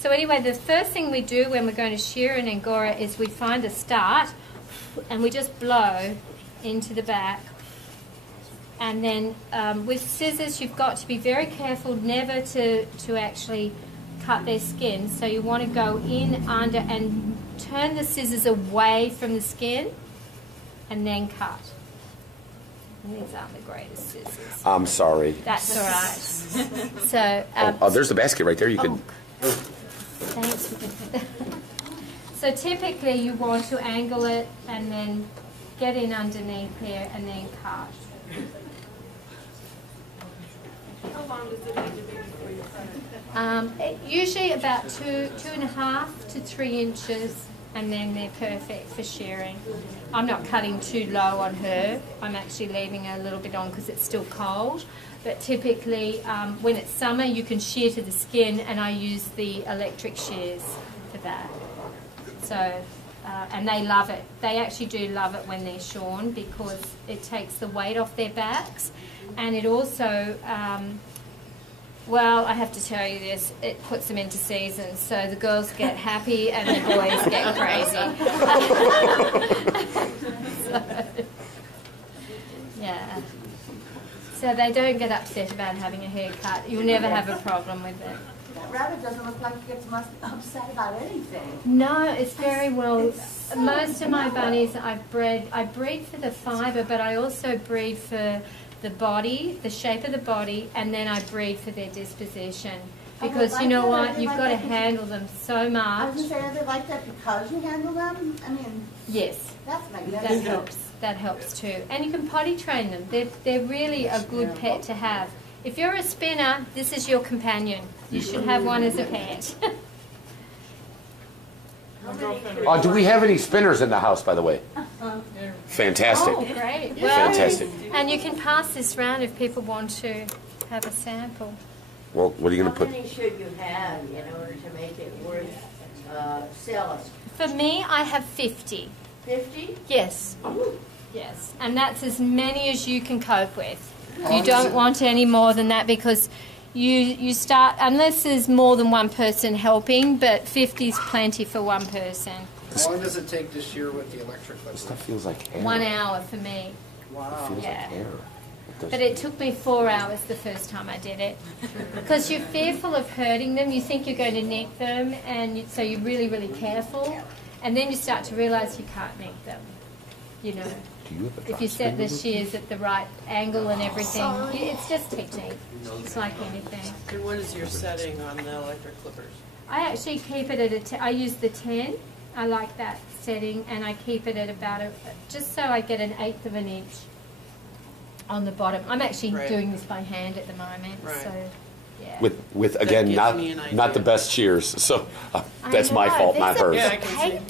So anyway, the first thing we do when we're going to shear an Angora is we find a start and we just blow into the back. And then with scissors, you've got to be very careful never to actually cut their skin. So you want to go in under and turn the scissors away from the skin and then cut. And these aren't the greatest scissors. I'm sorry. That's all right. So there's the basket right there. You can. Thanks. So typically you want to angle it and then get in underneath here and then cut. How long does it need to be before you cut it? Usually about 2.5 to 3 inches, and then they're perfect for shearing. I'm not cutting too low on her. I'm actually leaving her a little bit on because it's still cold. But typically, when it's summer, you can shear to the skin, and I use the electric shears for that. So, and they love it. They actually do love it when they're shorn because it takes the weight off their backs, and it also, well, I have to tell you this, it puts them into season. So the girls get happy and the boys get crazy. So, yeah. So they don't get upset about having a haircut. You'll never have a problem with it. That rabbit doesn't look like he gets upset about anything. No, it's very well. Most of my bunnies I breed for the fibre, but I also breed for the body, the shape of the body, and then I breed for their disposition. Because you know what, you've got to handle them so much. I was going to say, are they like that because you handle them? I mean, yes, that's magnificent. that helps. That helps too. And you can potty train them. They're really a good pet to have. If you're a spinner, this is your companion. You should have one as a pet. Do we have any spinners in the house, by the way? Fantastic. Oh, great. Well, Fantastic. And you can pass this round if people want to have a sample. Well, what are you going to put? How many should you have in order to make it worth selling? For me, I have 50. 50? Yes. Yes. And that's as many as you can cope with. You don't want any more than that because you start, unless there's more than one person helping, but 50 is plenty for one person. How long does it take to shear with the electric clipper? This stuff feels like hair. 1 hour for me. Wow. It feels Yeah. like hair. But it took me 4 hours the first time I did it. Because you're fearful of hurting them. You think you're going to nick them, and so you're really, really careful. And then you start to realise you can't nick them. You know, Do you have a if you set the drop shears at the right angle and everything, it's just technique. It's like anything. And what is your setting on the electric clippers? I actually keep it at I use the 10. I like that setting, and I keep it at about just so I get 1/8 of an inch on the bottom. I'm actually doing this by hand at the moment, so yeah. With again, gives me an not the best shears, so that's my fault, not hers. Yeah, I can see.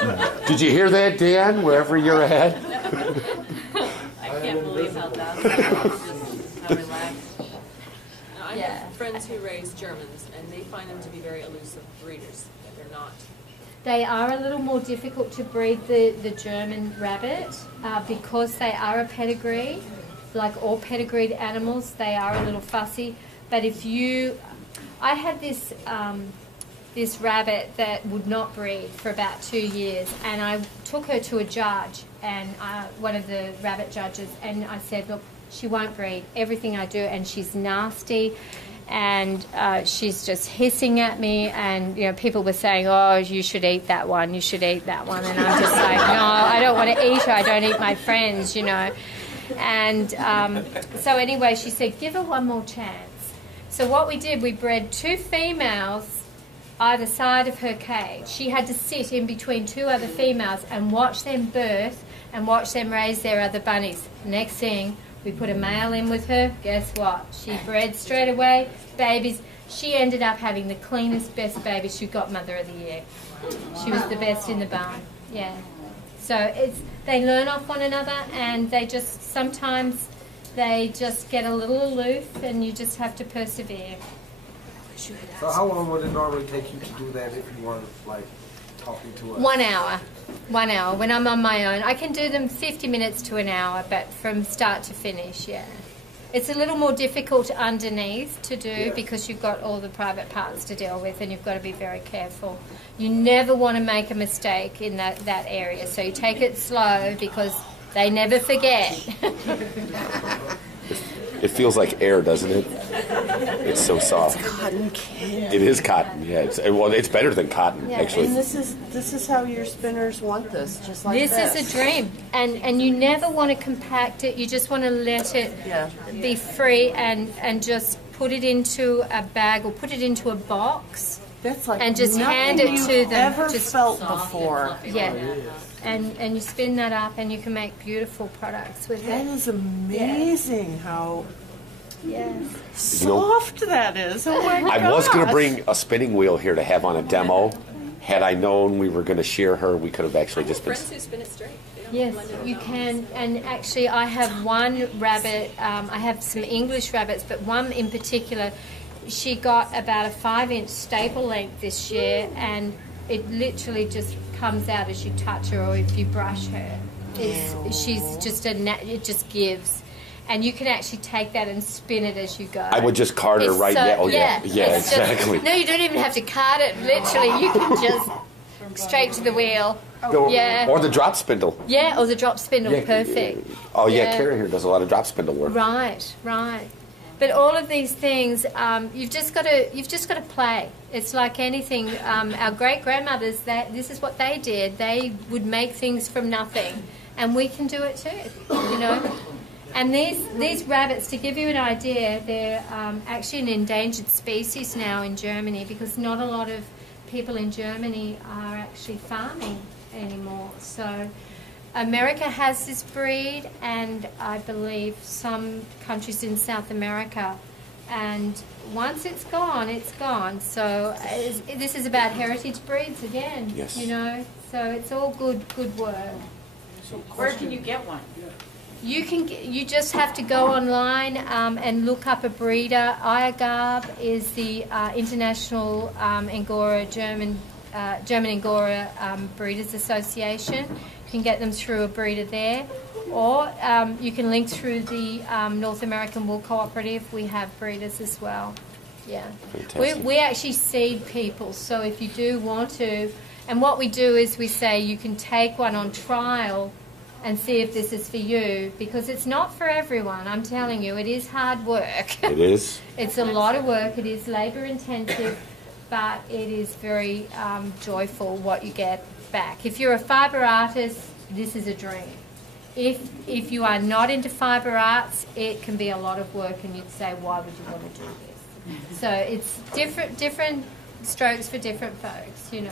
Paper. Did you hear that, Dan? Wherever you're at. I can't believe how that just how relaxed. Now, I have friends who raise Germans, and they find them to be very elusive breeders. They're not. They are a little more difficult to breed, the German rabbit, because they are a pedigree. Like all pedigreed animals, they are a little fussy. But if you... I had this this rabbit that would not breed for about 2 years, and I took her to a judge, and one of the rabbit judges, and I said, look, she won't breed. Everything I do, and she's nasty. And she's just hissing at me, and you know, people were saying, oh, you should eat that one, you should eat that one, and I'm just like, no, I don't want to eat her, I don't eat my friends, you know. And so anyway, she said, give her one more chance. So what we did, we bred 2 females either side of her cage. She had to sit in between 2 other females and watch them birth and watch them raise their other bunnies. Next thing, we put a male in with her. Guess what? She bred straight away. Babies. She ended up having the cleanest, best baby. She got Mother of the Year. She was the best in the barn. Yeah. So they learn off one another, and they just sometimes they just get a little aloof, and you just have to persevere. So how long would it normally take you to do that if you weren't like talking to us? 1 hour. 1 hour. When I'm on my own, I can do them 50 minutes to an hour, but from start to finish, yeah. It's a little more difficult underneath to do because you've got all the private parts to deal with, and you've got to be very careful. You never want to make a mistake in that area, so you take it slow because they never forget. It feels like air, doesn't it? It's so soft. It's cotton candy. It is cotton. Yeah. It's better than cotton, actually. And this is how your spinners want this, just like this. This is a dream, and you never want to compact it. You just want to let it be free and just put it into a bag or put it into a box. That's like and just hand it to them. Ever just felt before? Yeah. And you spin that up, and you can make beautiful products with it. That is amazing how soft that is. Oh my gosh. I was going to bring a spinning wheel here to have on a demo. Had I known we were going to shear her, we could have actually just been... Friends who spin it straight. Yes, you can. And actually, I have one rabbit. I have some English rabbits, but one in particular, she got about a 5-inch staple length this year, and it literally just comes out as you touch her or if you brush her. She's just it just gives. And you can actually take that and spin it as you go. I would just cart her right now. Oh, yeah, exactly. No, you don't even have to cart it. Literally, you can just straight to the wheel. Or the drop spindle. Yeah, or the drop spindle. Perfect. Oh, yeah, Karen here does a lot of drop spindle work. Right. But all of these things, you've just got to play. It's like anything. Our great grandmothers, this is what they did. They would make things from nothing, and we can do it too. You know. And these rabbits, to give you an idea, they're actually an endangered species now in Germany because not a lot of people in Germany are actually farming anymore. So America has this breed, and I believe some countries in South America. And once it's gone, it's gone. So this is about heritage breeds again. Yes. You know, so it's all good work. Where can you get one? You just have to go online and look up a breeder. IAGAB is the International Angora German Angora Breeders Association. You can get them through a breeder there, or you can link through the North American Wool Cooperative. We have breeders as well. Yeah, we actually seed people. So if you do want to, and what we do is we say you can take one on trial and see if this is for you, because it's not for everyone. I'm telling you, it is hard work. It is. It's a lot of work. It is labor intensive, but it is very joyful what you get back. If you're a fibre artist, this is a dream. If you are not into fibre arts, it can be a lot of work, and you'd say, why would you want to do this? So it's different strokes for different folks, you know.